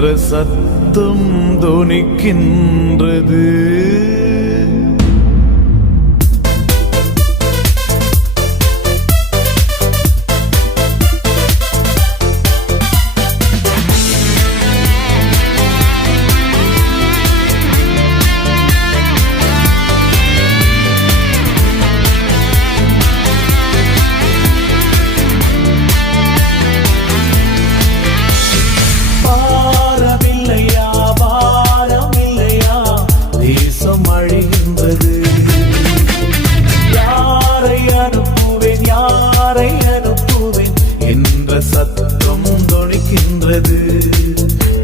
சத்தம் தொனிக்கின்றது. சத்தம் தொனிக்கின்றது.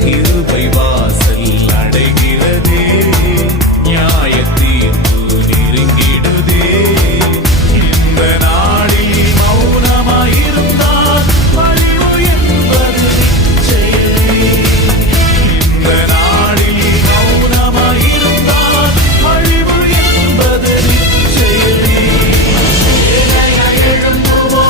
கிருபை வாசல் அடைகிறதே, நியாய தீர்ப்பு நெருங்கிடுதே. இந்த நாளில் மௌனமாயிருந்தால் அழிவு என்பது நிச்சயமே. இந்த நாளில் மௌனமாயிருந்தால் அழிவு என்பது நிச்சயமே. எழும்புவோம்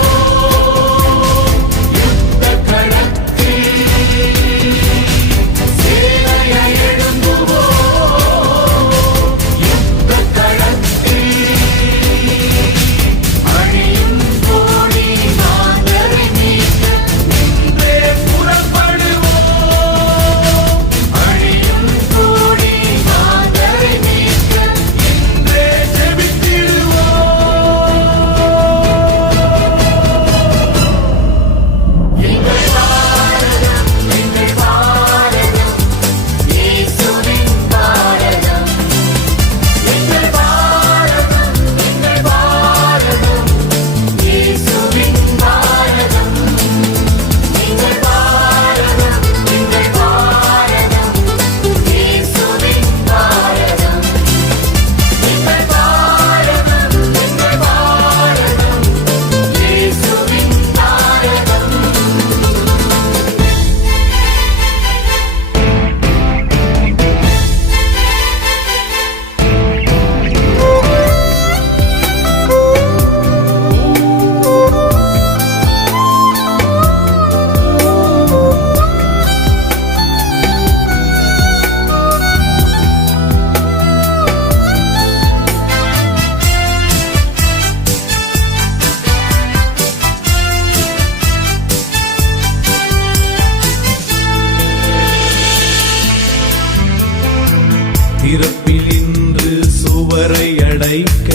திறப்பில் இன்று சுவரை அடைக்க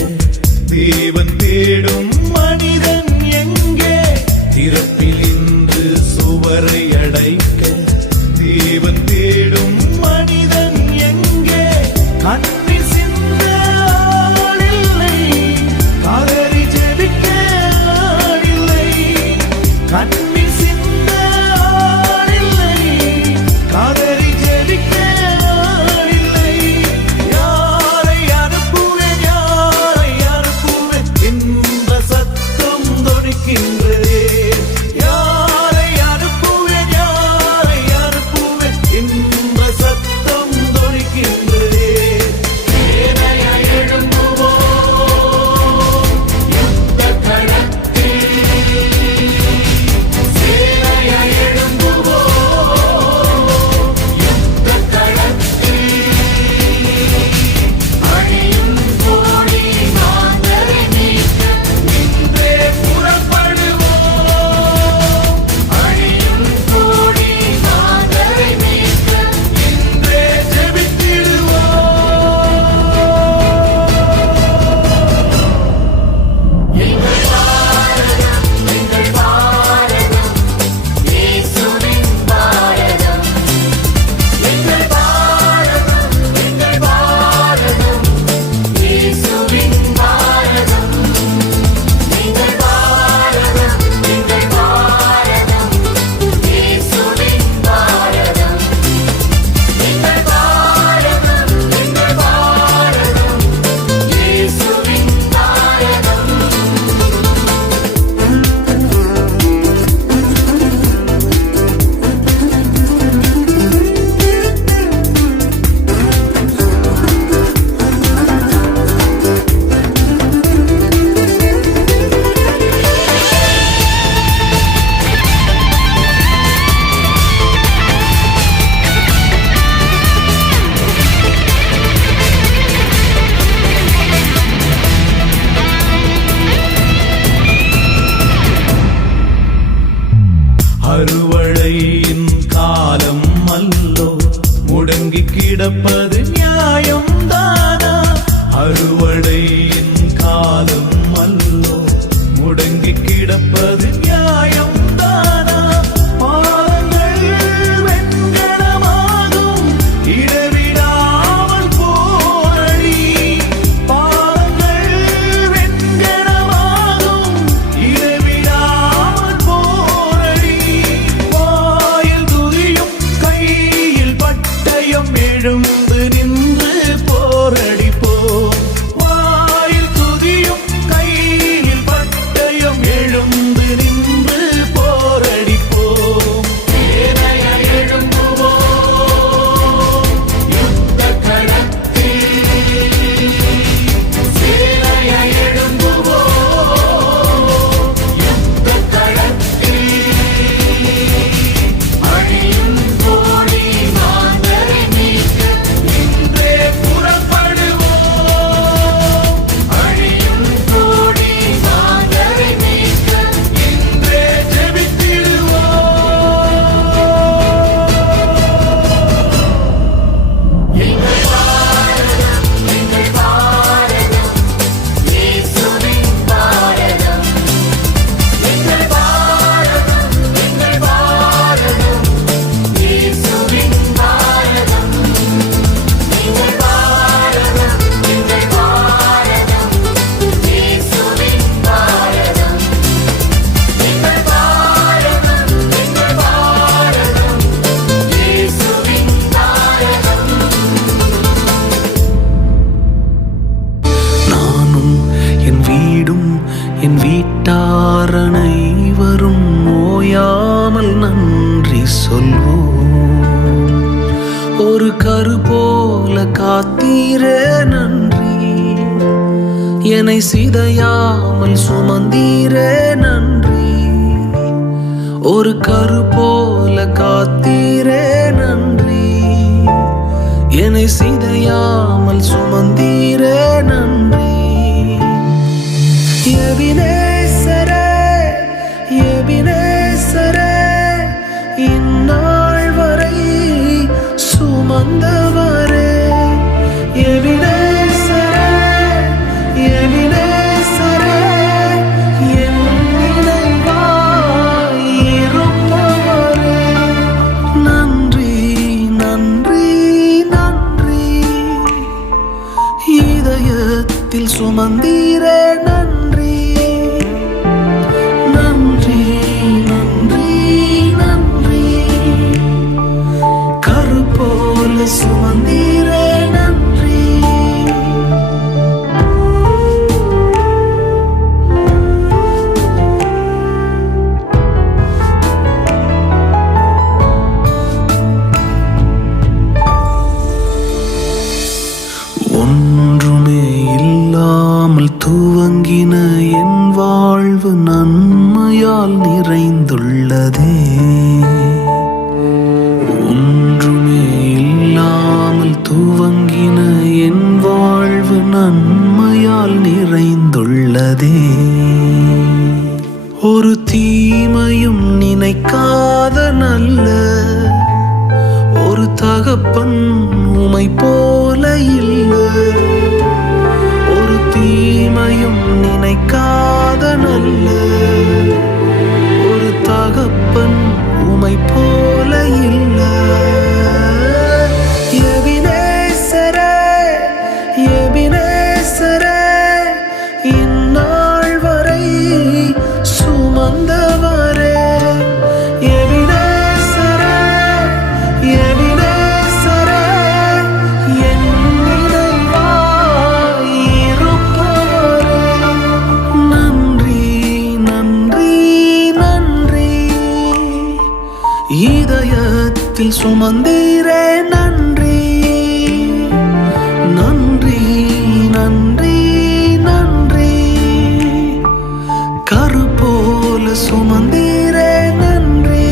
தேவன் தேடும் மனிதன் எங்கே? திறப்பில் இன்று சுவரை அடைக்க தேவன் தேடும் மனிதன் எங்கே? கண்ணீர் சிந்த ஆளில்லை, காதறி ஜெபிக்க ஆளில்லை. கண்ணீர் சிந்த ஆளில்லை, காதறி ஜெபிக்க முடங்கி கிடப்பது நியாயம்தானா? அறுவடையின் காலம் அல்லோ, முடங்கி கிடப்பது நியாயம்தானா? பாதங்கள் வெண்கலமாகும், இடவிடாமல் போரடி. பாதங்கள் வெண்கலமாகும், இடவிடாமல் போரடி. வாயில் துதியும் கையில் பட்டயம் எழுந்து நின்று போரடிப்போம். வாயில் துதியும் கையில் பட்டயம் எழுந்து நின்று போரடிப்போம். சேனையை எழும்புவோம் யுத்த களத்தில், சேனையை எழும்புவோம் யுத்த களத்தில். அழியும் கோடி மாந்தரை மீட்க இன்றே புறப்படுவோம். அழியும் கோடி மாந்தரை மீட்க இன்றே ஜெபித்திடுவோம். எங்கள் பாரதம், எங்கள் பாரதம், இயேசுவின் பாரதம். எங்கள் பாரதம், எங்கள் பாரதம், இயேசுவின் பாரதம். எங்கள் பாரதம், எங்கள் பாரதம், இயேசுவின் பாரதம். எங்கள் பாரதம், எங்கள் பாரதம், இயேசுவின் பாரதம். நானும் என் வீடும் என் வீட்டார் அனைவரும் ஓயாமல் நன்றி சொல்வோம். ஒரு கரு போல காத்தீரே நன்றி, என்னை சிதையாமல் சுமந்தீரே நன்றி. ஒரு கரு போல காத்தீரே நன்றி, என்னை சிதையாமல் சுமந்தீரே நன்றி. எபினேசரே, எபினேசரே, இந்நாள் வரை சுமந்தவரே. எபினேசரே, எபினேசரே, என் நினைவாய் இருப்பவரே. நன்றி, நன்றி, நன்றி. இதயத்தில் சுமந்தீரே நன்றி. நன்றி, நன்றி, நன்றி. கரு போல சுமந்தீரே நன்றி. ஒன்றுமே இல்லாமல் துவங்கின என் வாழ்வு நன்மையால் நிறைந்துள்ளதே. ஒன்றுமே இல்லாமல் துவங்கின என் வாழ்வு நன்மையால் நிறைந்துள்ளதே. ஒரு தீமையும் நினைக்காத நல்ல ஒரு தகப்பன் உமை போல இல்ல. ஒரு தீமையும் நினைக்காத நல்ல ஒரு தகப்பன் உமை போல இல்ல. எபினேசரே, எபினேசரே, இந்நாள் வரை சுமந்தவரே. எபினேசரே, எபினேசரே, என் நினைவாய் இருப்பவரே. நன்றி, நன்றி, நன்றி. இதயத்தில் சுமந்தீரே நன்றி. நன்றி, நன்றி, நன்றி. கரு போல சுமந்தீரே நன்றி.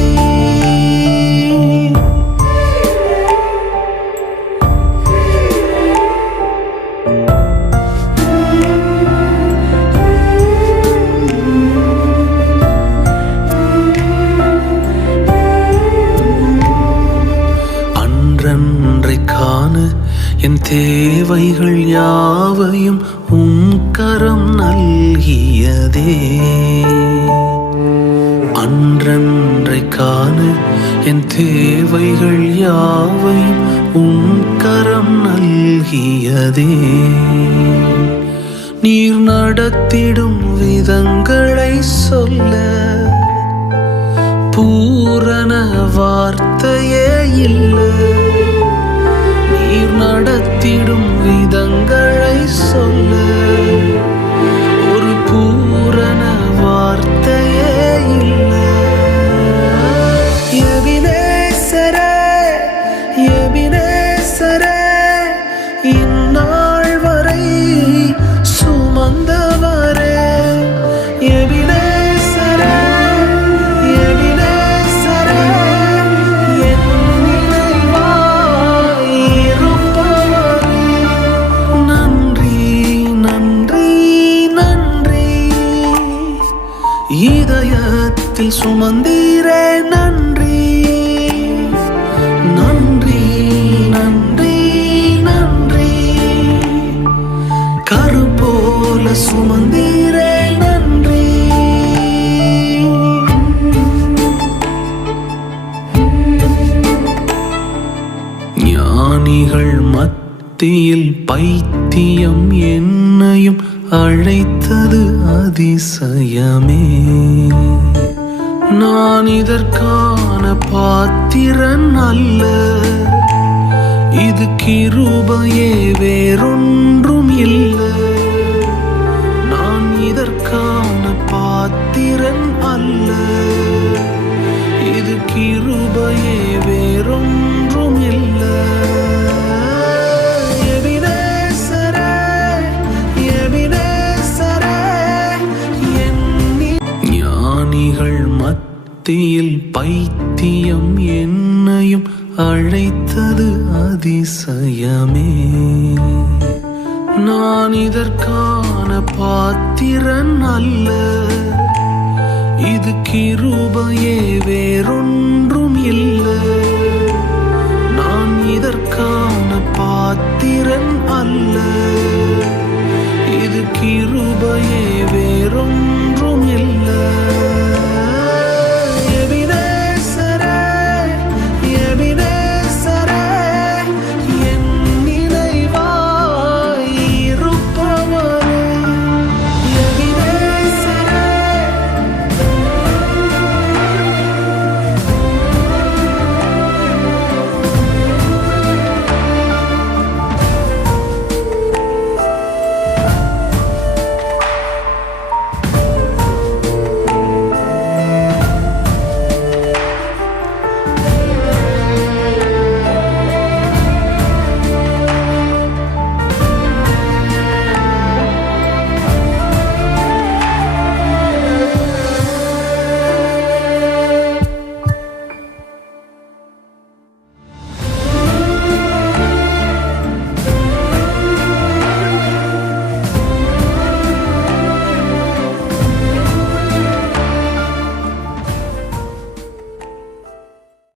அன்றன்றை காண என் தேவைகள் யாவையும் உம் கரம் நல்கியதே. அன்றன்றை காண என் தேவைகள் யாவையும் உம் கரம் நல்கியதே. நீர் நடத்திடும் விதங்களை சொல்ல பூரண வார்த்தையே இல்லை. நீர் நடத்திடும் விதங்களை சொல்ல ஒரு பூரண வார்த்தையே இல்லை. எபினேசரே, எபினேசரே, இந்நாள் வரை சுமந்தவரே. எபினேசரே, எபினேசரே, என் நினைவாய் இருப்பவரே. நன்றி, நன்றி, நன்றி. இதயத்தில் சுமந்தீரே நன்றி. நன்றி, நன்றி, நன்றி. கரு போல சுமந்தீரே நன்றி. ஞானிகள் மத்தியில் பைத்தியம் என்னையும் அழைத்தது அதிசயமே. நான் இதற்கான பாத்திரன் அல்ல, இது கிருபையே வேறொன்றும் இல்லை. நான் இதற்கான பாத்திரன் அல்ல, இது கிருபையே வேறொன்றும் இல்லை. எபினேசரே, எபினேசரே, ஞானிகள் மத்தியில் பைத்தியம் என்னையும் அழைத்தது அதிசயமே. நான் இதற்கான பாத்திரன் அல்ல, இது கிருபையே வேறொன்றும் இல்லை.